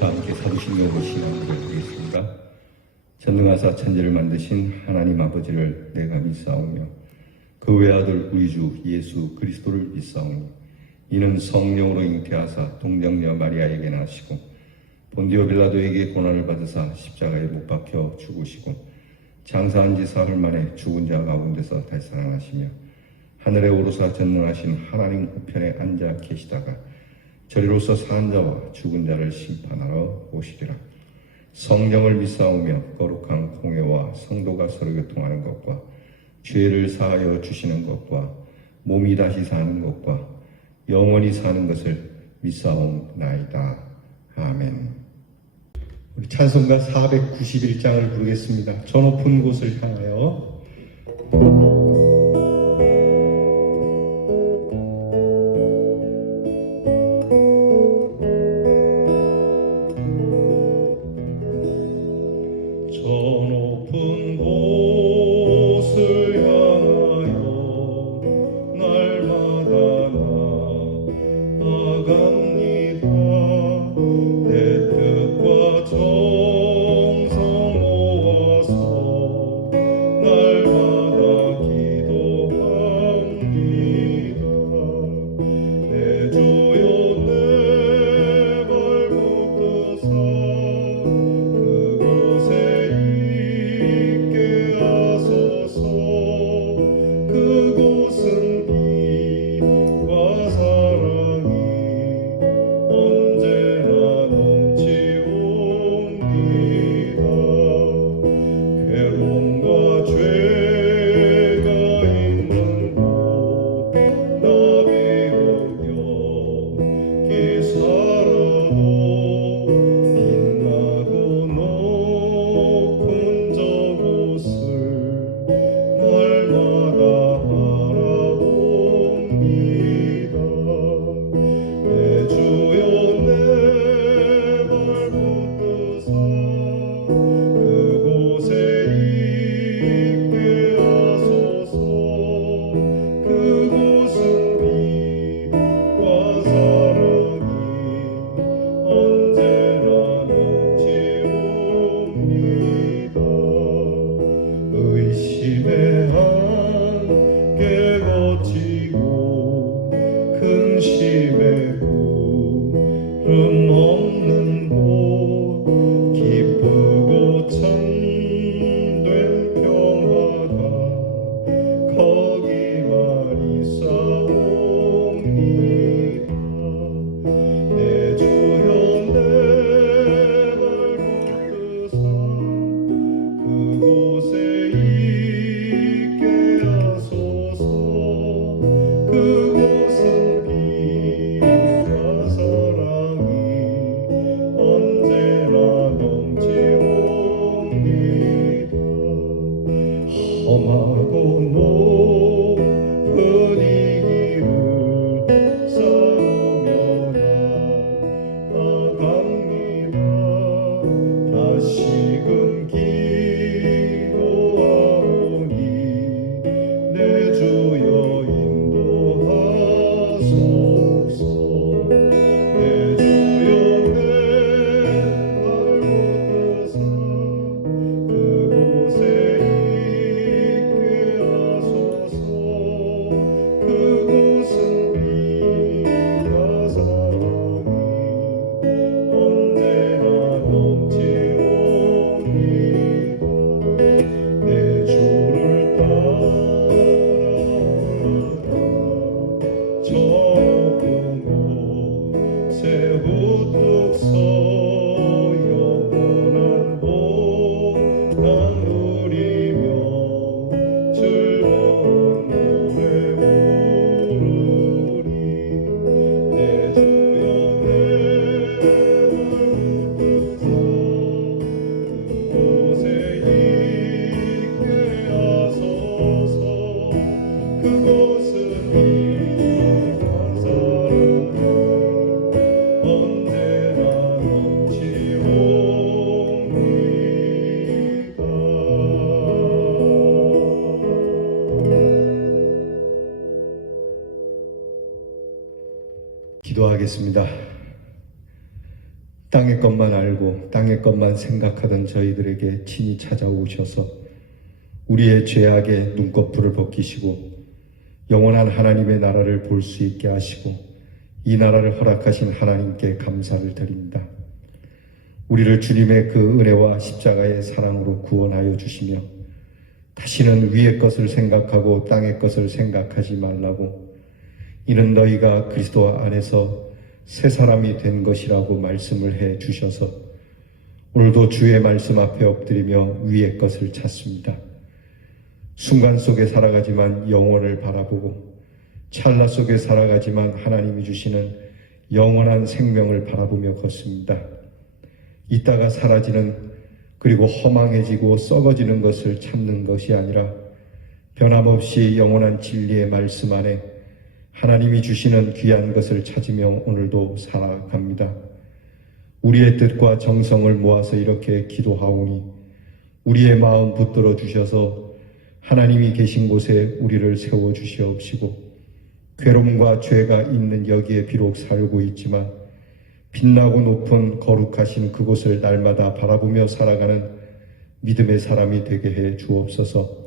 다 함께 사도신경을 신앙을 드리겠습니다. 전능하사 천지를 만드신 하나님 아버지를 내가 믿사오며 그 외아들 우리 주 예수 그리스도를 믿사오니 이는 성령으로 잉태하사 동정녀 마리아에게 나시고 본디오 빌라도에게 고난을 받으사 십자가에 못 박혀 죽으시고 장사한 지 사흘 만에 죽은 자 가운데서 다시 살아나시며 하늘에 오르사 전능하신 하나님 우편에 앉아 계시다가 저리로서 산 자와 죽은 자를 심판하러 오시리라. 성령을 믿사오며 거룩한 공회와 성도가 서로 교통하는 것과 죄를 사하여 주시는 것과 몸이 다시 사는 것과 영원히 사는 것을 믿사옵나이다. 아멘. 우리 찬송가 491장을 부르겠습니다. 저 높은 곳을 향하여. 기도하겠습니다. 땅의 것만 알고 땅의 것만 생각하던 저희들에게 친히 찾아오셔서 우리의 죄악의 눈꺼풀을 벗기시고 영원한 하나님의 나라를 볼 수 있게 하시고 이 나라를 허락하신 하나님께 감사를 드립니다. 우리를 주님의 그 은혜와 십자가의 사랑으로 구원하여 주시며 다시는 위의 것을 생각하고 땅의 것을 생각하지 말라고, 이는 너희가 그리스도 안에서 새 사람이 된 것이라고 말씀을 해 주셔서 오늘도 주의 말씀 앞에 엎드리며 위의 것을 찾습니다. 순간 속에 살아가지만 영원을 바라보고 찰나 속에 살아가지만 하나님이 주시는 영원한 생명을 바라보며 걷습니다. 이따가 사라지는, 그리고 허망해지고 썩어지는 것을 찾는 것이 아니라 변함없이 영원한 진리의 말씀 안에 하나님이 주시는 귀한 것을 찾으며 오늘도 살아갑니다. 우리의 뜻과 정성을 모아서 이렇게 기도하오니 우리의 마음 붙들어 주셔서 하나님이 계신 곳에 우리를 세워주시옵시고, 괴로움과 죄가 있는 여기에 비록 살고 있지만 빛나고 높은 거룩하신 그곳을 날마다 바라보며 살아가는 믿음의 사람이 되게 해 주옵소서.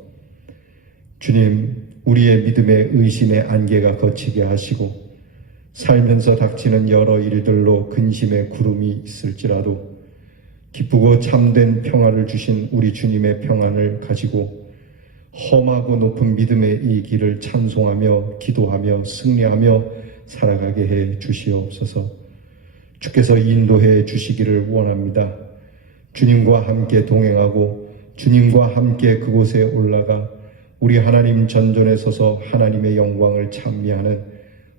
주님, 우리의 믿음의 의심의 안개가 걷히게 하시고 살면서 닥치는 여러 일들로 근심의 구름이 있을지라도 기쁘고 참된 평화를 주신 우리 주님의 평안을 가지고 험하고 높은 믿음의 이 길을 찬송하며 기도하며 승리하며 살아가게 해 주시옵소서. 주께서 인도해 주시기를 원합니다. 주님과 함께 동행하고 주님과 함께 그곳에 올라가 우리 하나님 전전에 서서 하나님의 영광을 찬미하는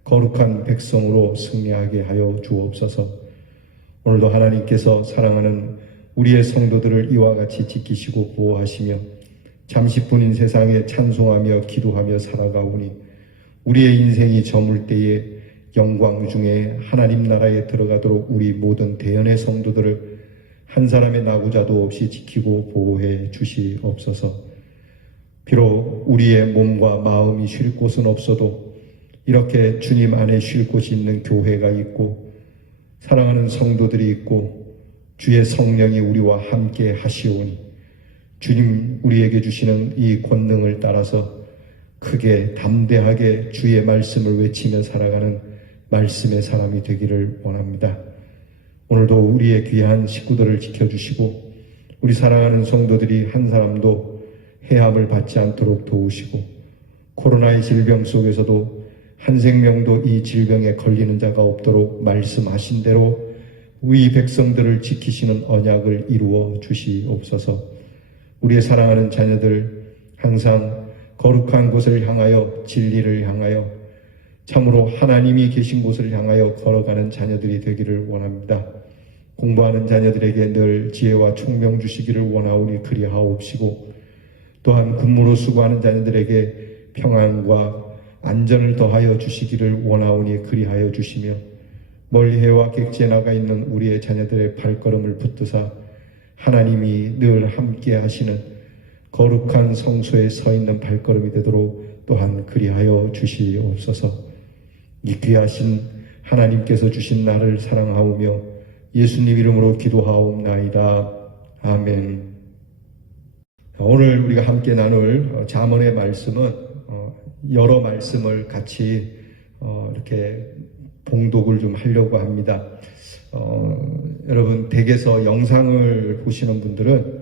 거룩한 백성으로 승리하게 하여 주옵소서. 오늘도 하나님께서 사랑하는 우리의 성도들을 이와 같이 지키시고 보호하시며 잠시뿐인 세상에 찬송하며 기도하며 살아가오니 우리의 인생이 저물 때에 영광 중에 하나님 나라에 들어가도록 우리 모든 대연의 성도들을 한 사람의 나구자도 없이 지키고 보호해 주시옵소서. 비록 우리의 몸과 마음이 쉴 곳은 없어도 이렇게 주님 안에 쉴 곳이 있는 교회가 있고 사랑하는 성도들이 있고 주의 성령이 우리와 함께 하시오니 주님 우리에게 주시는 이 권능을 따라서 크게 담대하게 주의 말씀을 외치며 살아가는 말씀의 사람이 되기를 원합니다. 오늘도 우리의 귀한 식구들을 지켜주시고 우리 사랑하는 성도들이 한 사람도 해함을 받지 않도록 도우시고 코로나의 질병 속에서도 한 생명도 이 질병에 걸리는 자가 없도록 말씀하신 대로 우리 백성들을 지키시는 언약을 이루어 주시옵소서. 우리의 사랑하는 자녀들 항상 거룩한 곳을 향하여 진리를 향하여 참으로 하나님이 계신 곳을 향하여 걸어가는 자녀들이 되기를 원합니다. 공부하는 자녀들에게 늘 지혜와 총명 주시기를 원하오니 그리하옵시고 또한 근무로 수고하는 자녀들에게 평안과 안전을 더하여 주시기를 원하오니 그리하여 주시며 멀리해와 객지에 나가 있는 우리의 자녀들의 발걸음을 붙드사 하나님이 늘 함께 하시는 거룩한 성소에 서 있는 발걸음이 되도록 또한 그리하여 주시옵소서. 이 귀하신 하나님께서 주신 나를 사랑하오며 예수님 이름으로 기도하옵나이다. 아멘. 오늘 우리가 함께 나눌 잠언의 말씀은 여러 말씀을 같이 이렇게 봉독을 좀 하려고 합니다. 여러분 댁에서 영상을 보시는 분들은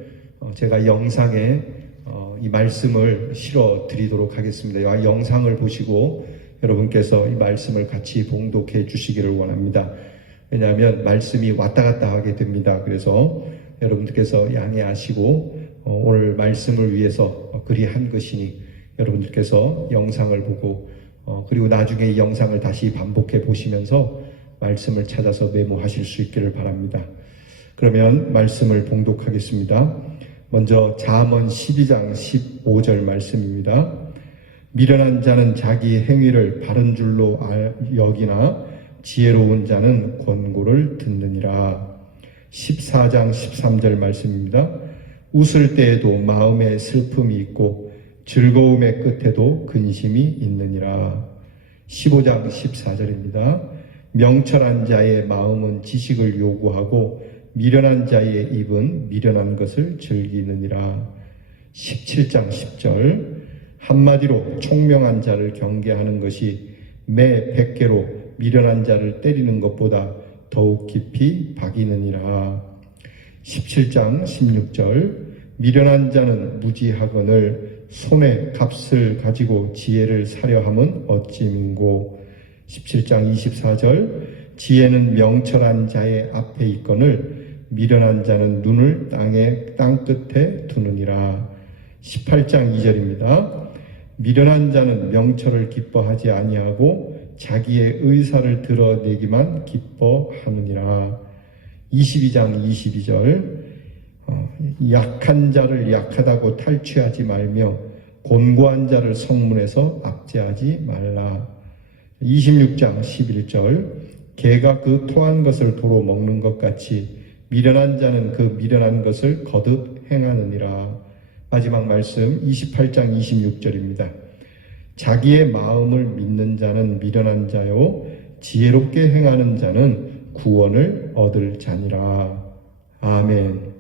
제가 영상에 이 말씀을 실어 드리도록 하겠습니다. 이 영상을 보시고 여러분께서 이 말씀을 같이 봉독해 주시기를 원합니다. 왜냐하면 말씀이 왔다 갔다 하게 됩니다. 그래서 여러분들께서 양해하시고 오늘 말씀을 위해서 그리 한 것이니 여러분들께서 영상을 보고 그리고 나중에 이 영상을 다시 반복해 보시면서 말씀을 찾아서 메모하실 수 있기를 바랍니다. 그러면 말씀을 봉독하겠습니다. 먼저 잠언 12장 15절 말씀입니다. 미련한 자는 자기 행위를 바른 줄로 여기나 지혜로운 자는 권고를 듣느니라. 14장 13절 말씀입니다. 웃을 때에도 마음에 슬픔이 있고 즐거움의 끝에도 근심이 있느니라. 15장 14절입니다. 명철한 자의 마음은 지식을 요구하고 미련한 자의 입은 미련한 것을 즐기느니라. 17장 10절. 한마디로 총명한 자를 경계하는 것이 매 100개로 미련한 자를 때리는 것보다 더욱 깊이 박이느니라. 17장 16절. 미련한 자는 무지하거늘 손에 값을 가지고 지혜를 사려 함은 어찌민고. 17장 24절. 지혜는 명철한 자의 앞에 있거늘 미련한 자는 눈을 땅 끝에 두느니라. 18장 2절입니다. 미련한 자는 명철을 기뻐하지 아니하고 자기의 의사를 드러내기만 기뻐하느니라. 22장 22절. 약한 자를 약하다고 탈취하지 말며 곤고한 자를 성문에서 압제하지 말라. 26장 11절. 개가 그 토한 것을 도로 먹는 것 같이 미련한 자는 그 미련한 것을 거듭 행하느니라. 마지막 말씀 28장 26절입니다. 자기의 마음을 믿는 자는 미련한 자요 지혜롭게 행하는 자는 구원을 얻을 자니라. 아멘.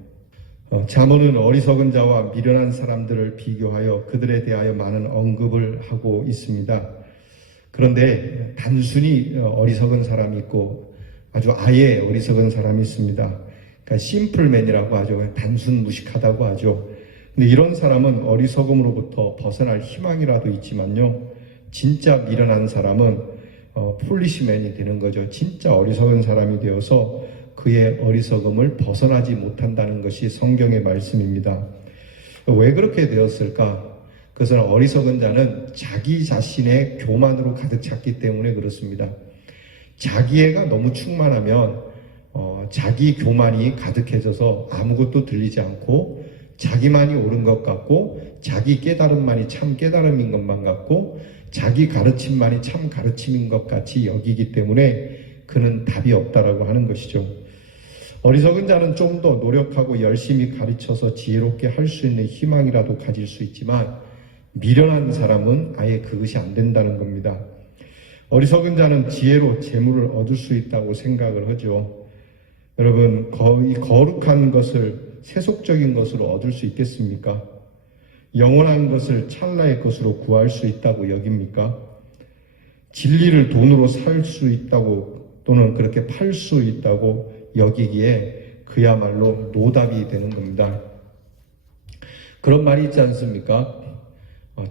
잠언은 어리석은 자와 미련한 사람들을 비교하여 그들에 대하여 많은 언급을 하고 있습니다. 그런데 단순히 어리석은 사람이 있고 아주 아예 어리석은 사람이 있습니다. 그러니까 심플맨이라고 하죠. 단순 무식하다고 하죠. 근데 이런 사람은 어리석음으로부터 벗어날 희망이라도 있지만요, 진짜 미련한 사람은 폴리시맨이 되는 거죠. 진짜 어리석은 사람이 되어서 그의 어리석음을 벗어나지 못한다는 것이 성경의 말씀입니다. 왜 그렇게 되었을까? 그것은 어리석은 자는 자기 자신의 교만으로 가득 찼기 때문에 그렇습니다. 자기애가 너무 충만하면 자기 교만이 가득해져서 아무것도 들리지 않고 자기만이 옳은 것 같고 자기 깨달음만이 참 깨달음인 것만 같고 자기 가르침만이 참 가르침인 것 같이 여기기 때문에 그는 답이 없다라고 하는 것이죠. 어리석은 자는 좀 더 노력하고 열심히 가르쳐서 지혜롭게 할 수 있는 희망이라도 가질 수 있지만 미련한 사람은 아예 그것이 안 된다는 겁니다. 어리석은 자는 지혜로 재물을 얻을 수 있다고 생각을 하죠. 여러분, 거의 거룩한 것을 세속적인 것으로 얻을 수 있겠습니까? 영원한 것을 찰나의 것으로 구할 수 있다고 여깁니까? 진리를 돈으로 살 수 있다고 또는 그렇게 팔 수 있다고 여기기에 그야말로 노답이 되는 겁니다. 그런 말이 있지 않습니까?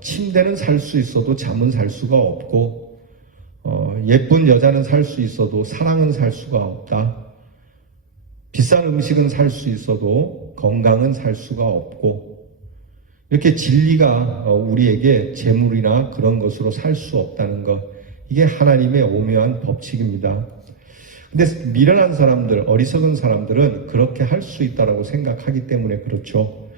침대는 살 수 있어도 잠은 살 수가 없고 예쁜 여자는 살 수 있어도 사랑은 살 수가 없다. 비싼 음식은 살 수 있어도 건강은 살 수가 없고, 이렇게 진리가 우리에게 재물이나 그런 것으로 살 수 없다는 것, 이게 하나님의 오묘한 법칙입니다. 근데 미련한 사람들, 어리석은 사람들은 그렇게 할 수 있다고 생각하기 때문에 그렇죠.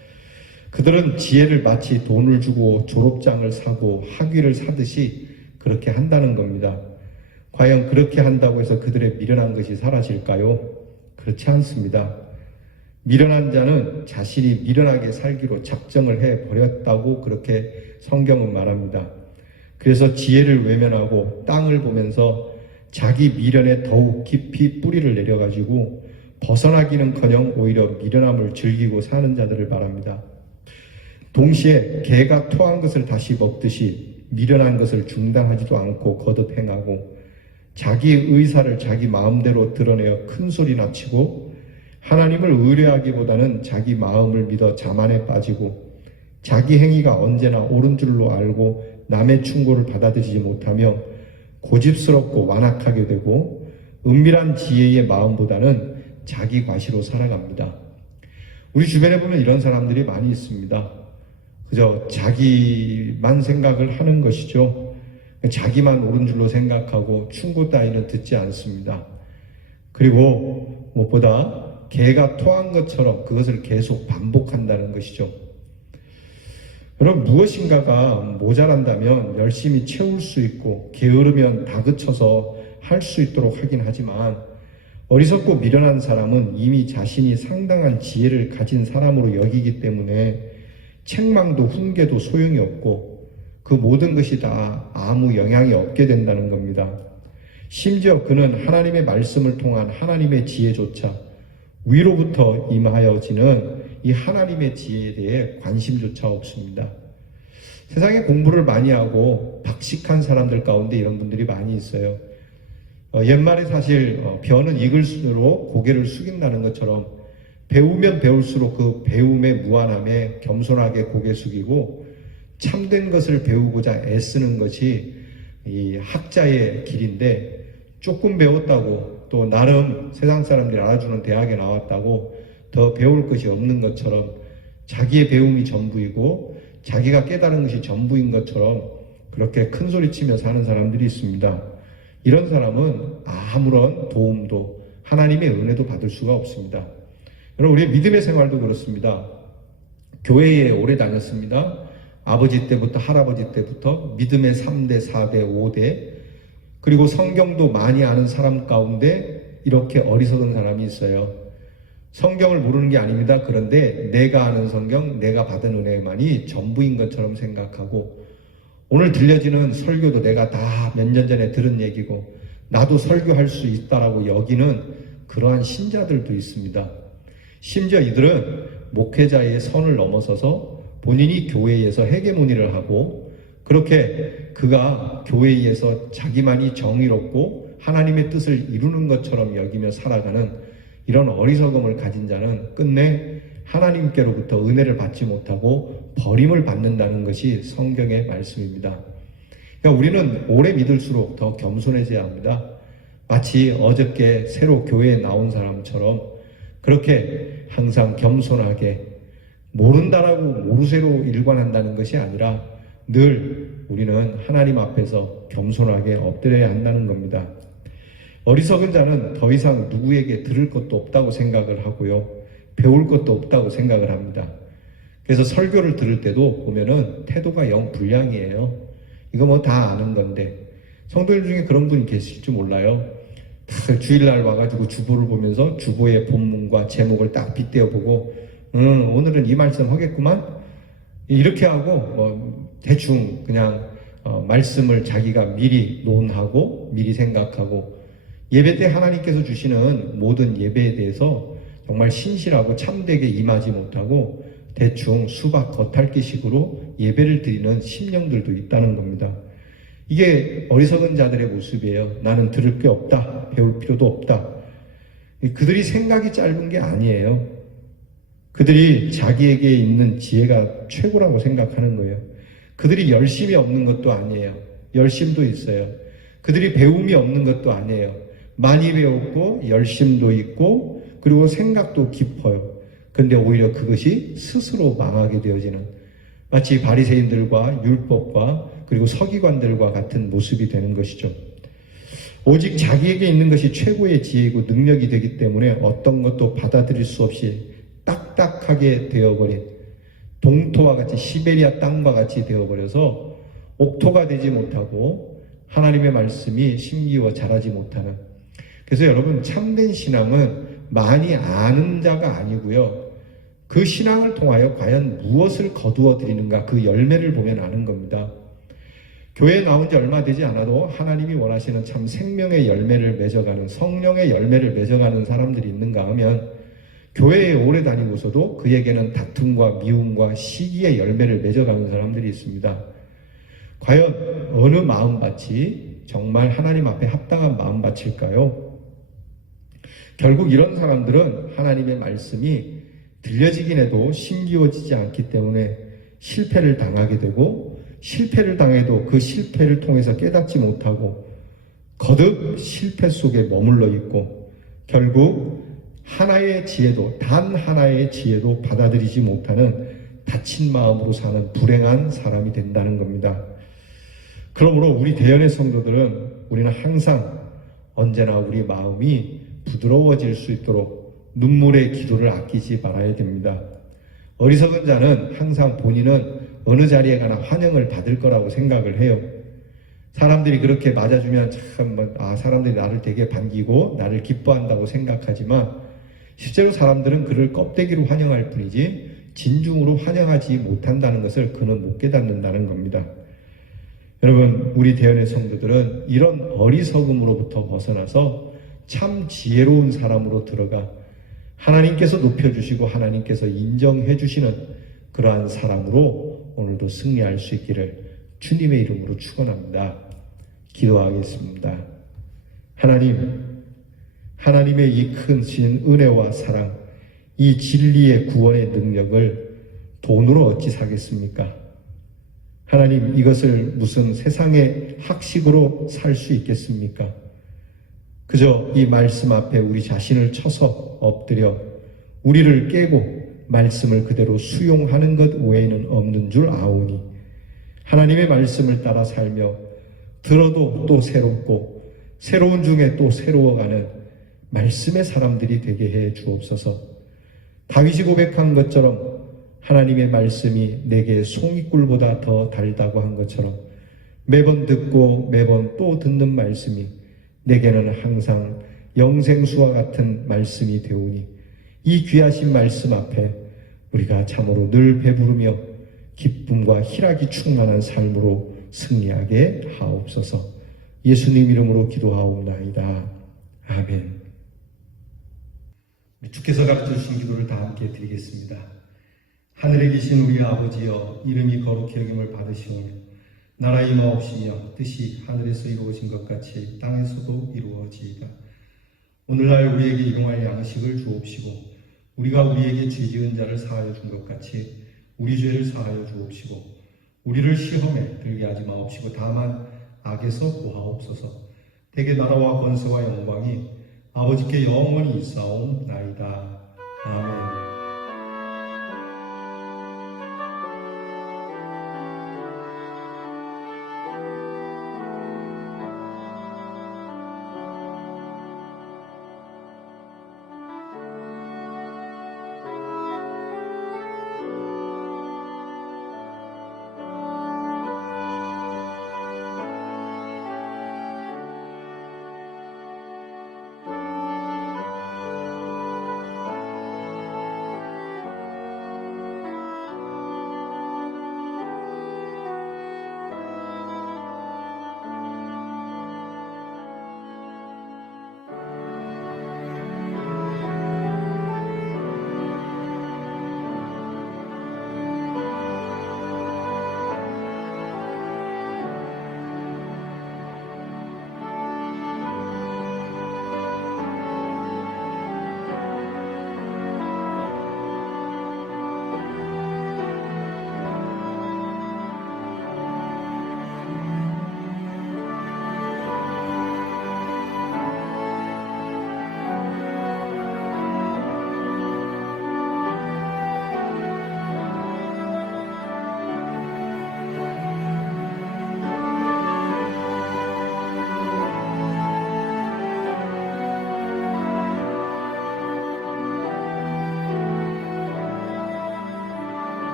그들은 지혜를 마치 돈을 주고 졸업장을 사고 학위를 사듯이 그렇게 한다는 겁니다. 과연 그렇게 한다고 해서 그들의 미련한 것이 사라질까요? 그렇지 않습니다. 미련한 자는 자신이 미련하게 살기로 작정을 해버렸다고 그렇게 성경은 말합니다. 그래서 지혜를 외면하고 땅을 보면서 자기 미련에 더욱 깊이 뿌리를 내려가지고 벗어나기는커녕 오히려 미련함을 즐기고 사는 자들을 말합니다. 동시에 개가 토한 것을 다시 먹듯이 미련한 것을 중단하지도 않고 거듭 행하고 자기 의사를 자기 마음대로 드러내어 큰 소리나 치고 하나님을 의뢰하기보다는 자기 마음을 믿어 자만에 빠지고 자기 행위가 언제나 옳은 줄로 알고 남의 충고를 받아들이지 못하며 고집스럽고 완악하게 되고 은밀한 지혜의 마음보다는 자기 과시로 살아갑니다. 우리 주변에 보면 이런 사람들이 많이 있습니다. 그저 자기만 생각을 하는 것이죠. 자기만 옳은 줄로 생각하고 충고 따위는 듣지 않습니다. 그리고 무엇보다 개가 토한 것처럼 그것을 계속 반복한다는 것이죠. 여러분, 무엇인가가 모자란다면 열심히 채울 수 있고 게으르면 다그쳐서 할 수 있도록 하긴 하지만 어리석고 미련한 사람은 이미 자신이 상당한 지혜를 가진 사람으로 여기기 때문에 책망도 훈계도 소용이 없고 그 모든 것이 다 아무 영향이 없게 된다는 겁니다. 심지어 그는 하나님의 말씀을 통한 하나님의 지혜조차 위로부터 임하여지는 이 하나님의 지혜에 대해 관심조차 없습니다. 세상에 공부를 많이 하고 박식한 사람들 가운데 이런 분들이 많이 있어요. 옛말에 사실 벼는 익을수록 고개를 숙인다는 것처럼 배우면 배울수록 그 배움의 무한함에 겸손하게 고개 숙이고 참된 것을 배우고자 애쓰는 것이 이 학자의 길인데, 조금 배웠다고 또 나름 세상 사람들이 알아주는 대학에 나왔다고 더 배울 것이 없는 것처럼, 자기의 배움이 전부이고 자기가 깨달은 것이 전부인 것처럼 그렇게 큰 소리치며 사는 사람들이 있습니다. 이런 사람은 아무런 도움도 하나님의 은혜도 받을 수가 없습니다. 여러분, 우리의 믿음의 생활도 그렇습니다. 교회에 오래 다녔습니다. 아버지 때부터 할아버지 때부터 믿음의 3대, 4대, 5대, 그리고 성경도 많이 아는 사람 가운데 이렇게 어리석은 사람이 있어요. 성경을 모르는 게 아닙니다. 그런데 내가 아는 성경, 내가 받은 은혜만이 전부인 것처럼 생각하고, 오늘 들려지는 설교도 내가 다 몇 년 전에 들은 얘기고 나도 설교할 수 있다라고 여기는 그러한 신자들도 있습니다. 심지어 이들은 목회자의 선을 넘어서서 본인이 교회에서 헤게모니를 하고, 그렇게 그가 교회에서 자기만이 정의롭고 하나님의 뜻을 이루는 것처럼 여기며 살아가는 이런 어리석음을 가진 자는 끝내 하나님께로부터 은혜를 받지 못하고 버림을 받는다는 것이 성경의 말씀입니다. 그러니까 우리는 오래 믿을수록 더 겸손해져야 합니다. 마치 어저께 새로 교회에 나온 사람처럼 그렇게 항상 겸손하게, 모른다라고 모르쇠로 일관한다는 것이 아니라 늘 우리는 하나님 앞에서 겸손하게 엎드려야 한다는 겁니다. 어리석은 자는 더 이상 누구에게 들을 것도 없다고 생각을 하고요, 배울 것도 없다고 생각을 합니다. 그래서 설교를 들을 때도 보면은 태도가 영 불량이에요. 이거 뭐 다 아는 건데. 성도들 중에 그런 분이 계실지 몰라요. 다 주일날 와가지고 주보를 보면서 주보의 본문과 제목을 딱 빗대어 보고 오늘은 이 말씀 하겠구만, 이렇게 하고 뭐 대충 그냥 말씀을 자기가 미리 논하고 미리 생각하고, 예배 때 하나님께서 주시는 모든 예배에 대해서 정말 신실하고 참되게 임하지 못하고 대충 수박 겉핥기식으로 예배를 드리는 심령들도 있다는 겁니다. 이게 어리석은 자들의 모습이에요. 나는 들을 게 없다, 배울 필요도 없다. 그들이 생각이 짧은 게 아니에요. 그들이 자기에게 있는 지혜가 최고라고 생각하는 거예요. 그들이 열심이 없는 것도 아니에요. 열심도 있어요. 그들이 배움이 없는 것도 아니에요. 많이 배웠고 열심도 있고 그리고 생각도 깊어요. 근데 오히려 그것이 스스로 망하게 되어지는, 마치 바리새인들과 율법과 그리고 서기관들과 같은 모습이 되는 것이죠. 오직 자기에게 있는 것이 최고의 지혜이고 능력이 되기 때문에 어떤 것도 받아들일 수 없이 딱딱하게 되어버린, 동토와 같이 시베리아 땅과 같이 되어버려서 옥토가 되지 못하고 하나님의 말씀이 심기워 자라지 못하는. 그래서 여러분, 참된 신앙은 많이 아는 자가 아니고요, 그 신앙을 통하여 과연 무엇을 거두어 드리는가, 그 열매를 보면 아는 겁니다. 교회에 나온 지 얼마 되지 않아도 하나님이 원하시는 참 생명의 열매를 맺어가는, 성령의 열매를 맺어가는 사람들이 있는가 하면, 교회에 오래 다니고서도 그에게는 다툼과 미움과 시기의 열매를 맺어가는 사람들이 있습니다. 과연 어느 마음밭이 정말 하나님 앞에 합당한 마음밭일까요? 결국 이런 사람들은 하나님의 말씀이 들려지긴 해도 심기워지지 않기 때문에 실패를 당하게 되고, 실패를 당해도 그 실패를 통해서 깨닫지 못하고 거듭 실패 속에 머물러 있고, 결국 하나의 지혜도, 단 하나의 지혜도 받아들이지 못하는 다친 마음으로 사는 불행한 사람이 된다는 겁니다. 그러므로 우리 대연의 성도들은, 우리는 항상 언제나 우리 마음이 부드러워질 수 있도록 눈물의 기도를 아끼지 말아야 됩니다. 어리석은 자는 항상 본인은 어느 자리에 가나 환영을 받을 거라고 생각을 해요. 사람들이 그렇게 맞아주면 참, 사람들이 나를 되게 반기고 나를 기뻐한다고 생각하지만, 실제로 사람들은 그를 껍데기로 환영할 뿐이지 진중으로 환영하지 못한다는 것을 그는 못 깨닫는다는 겁니다. 여러분, 우리 대연의 성도들은 이런 어리석음으로부터 벗어나서 참 지혜로운 사람으로 들어가 하나님께서 높여주시고 하나님께서 인정해 주시는 그러한 사람으로 오늘도 승리할 수 있기를 주님의 이름으로 축원합니다. 기도하겠습니다. 하나님의 이 크신 은혜와 사랑, 이 진리의 구원의 능력을 돈으로 어찌 사겠습니까? 하나님, 이것을 무슨 세상의 학식으로 살 수 있겠습니까? 그저 이 말씀 앞에 우리 자신을 쳐서 엎드려 우리를 깨고 말씀을 그대로 수용하는 것 외에는 없는 줄 아오니 하나님의 말씀을 따라 살며 들어도 또 새롭고 새로운 중에 또 새로워가는 말씀의 사람들이 되게 해 주옵소서. 다윗이 고백한 것처럼 하나님의 말씀이 내게 송이꿀보다 더 달다고 한 것처럼 매번 듣고 매번 또 듣는 말씀이 내게는 항상 영생수와 같은 말씀이 되오니 이 귀하신 말씀 앞에 우리가 참으로 늘 배부르며 기쁨과 희락이 충만한 삶으로 승리하게 하옵소서. 예수님 이름으로 기도하옵나이다. 아멘. 주께서 가르쳐 주신 기도를 다 함께 드리겠습니다. 하늘에 계신 우리 아버지여, 이름이 거룩히 여김을 받으시오며 나라의 임하옵시며 뜻이 하늘에서 이루어진 것 같이 땅에서도 이루어지이다. 오늘날 우리에게 일용할 양식을 주옵시고 우리가 우리에게 죄 지은 자를 사하여 준 것 같이 우리 죄를 사하여 주옵시고 우리를 시험에 들게 하지 마옵시고 다만 악에서 구하옵소서. 대개 나라와 권세와 영광이 아버지께 영원히 있사옵나이다.